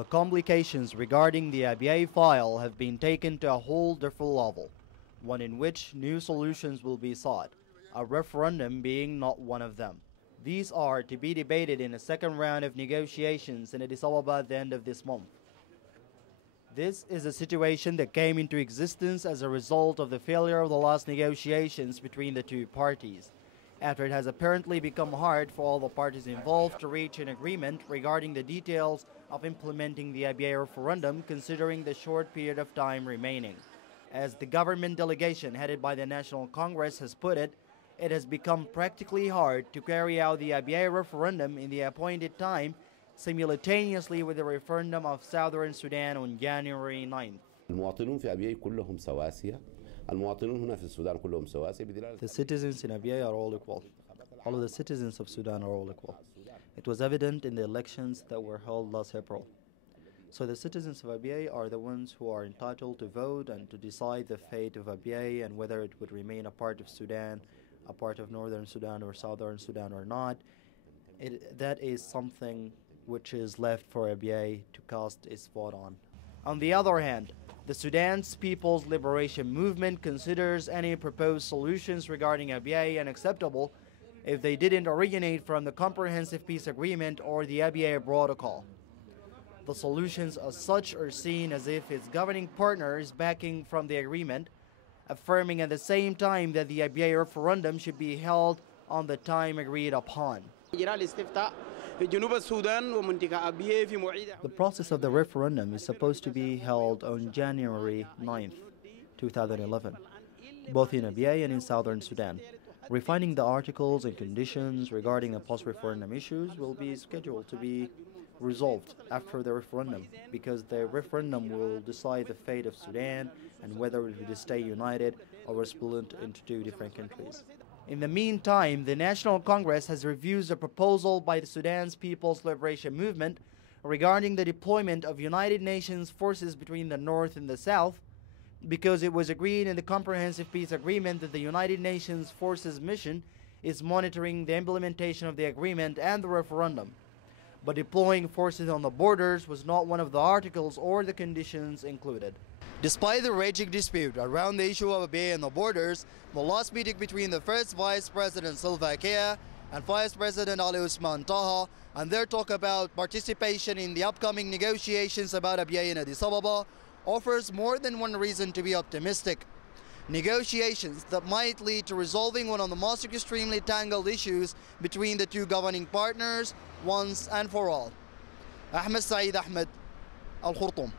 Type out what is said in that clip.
The complications regarding the Abyei file have been taken to a whole different level, one in which new solutions will be sought, a referendum being not one of them. These are to be debated in a second round of negotiations in Addis Ababa at the end of this month. This is a situation that came into existence as a result of the failure of the last negotiations between the two parties, after it has apparently become hard for all the parties involved to reach an agreement regarding the details of implementing the Abyei referendum, considering the short period of time remaining. As the government delegation headed by the National Congress has put it, it has become practically hard to carry out the Abyei referendum in the appointed time, simultaneously with the referendum of Southern Sudan on January 9th. The citizens in Abyei are all equal. All of the citizens of Sudan are all equal. It was evident in the elections that were held last April. So the citizens of Abyei are the ones who are entitled to vote and to decide the fate of Abyei and whether it would remain a part of Sudan, a part of Northern Sudan or Southern Sudan or not. That is something which is left for Abyei to cast its vote on. On the other hand, the Sudan's People's Liberation Movement considers any proposed solutions regarding Abyei unacceptable if they didn't originate from the Comprehensive Peace Agreement or the Abyei Protocol. The solutions as such are seen as if its governing partner is backing from the agreement, affirming at the same time that the Abyei referendum should be held on the time agreed upon. The process of the referendum is supposed to be held on January 9th, 2011, both in Abyei and in Southern Sudan. Refining the articles and conditions regarding the post-referendum issues will be scheduled to be resolved after the referendum, because the referendum will decide the fate of Sudan and whether it will stay united or split into two different countries. In the meantime, the National Congress has refused a proposal by the Sudan's People's Liberation Movement regarding the deployment of United Nations forces between the North and the South, because it was agreed in the Comprehensive Peace Agreement that the United Nations forces mission is monitoring the implementation of the agreement and the referendum. But deploying forces on the borders was not one of the articles or the conditions included. Despite the raging dispute around the issue of Abyei and the borders, the last meeting between the first Vice President Salva Kiir and Vice President Ali Usman Taha and their talk about participation in the upcoming negotiations about Abyei in Addis Ababa offers more than one reason to be optimistic. Negotiations that might lead to resolving one of the most extremely tangled issues between the two governing partners once and for all. Ahmed Saeed, Al Khurtum.